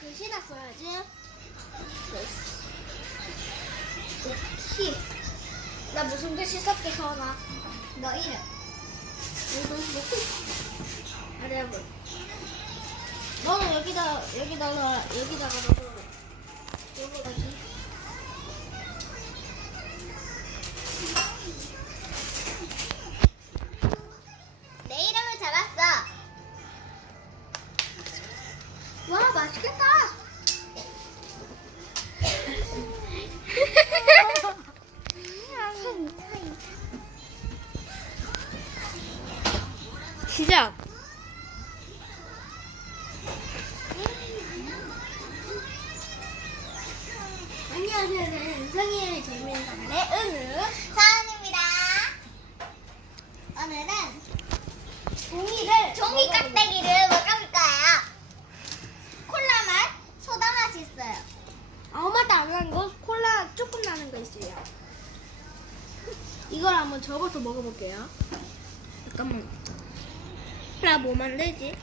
글씨나 써야지. 히. 나 무슨 글씨 썼게 서나? 너 이름. 아래볼. 너는 여기다가 넣어. 여기다지. 내 이름을 잡았어. 와, 맛있겠다. 시작. 안녕하세요. 은성이의 재미있는 가만의 은우 사은입니다. 오늘은 종이 깍대기를 먹어볼 거예요. 콜라 맛, 소다 맛이 있어요. 아무 맛도 안 나는 거, 콜라 조금 나는 거 있어요. 이걸 한번 접어서 먹어볼게요. 잠깐만. 나 뭐 만들지?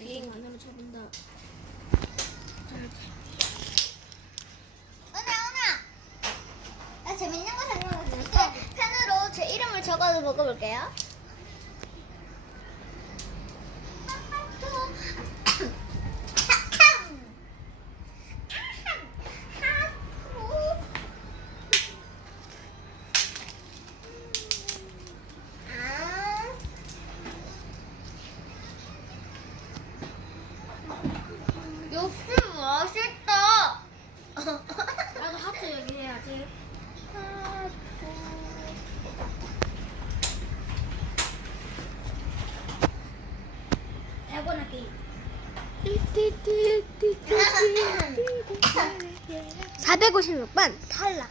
이거 안으로 접은다. 나 재밌는 거 생각났으니까 펜으로 제 이름을 적어서 먹어볼게요. 역시 맛있다. 나도 하트 여기 해야지. 에고나 게임. 456번 탈락.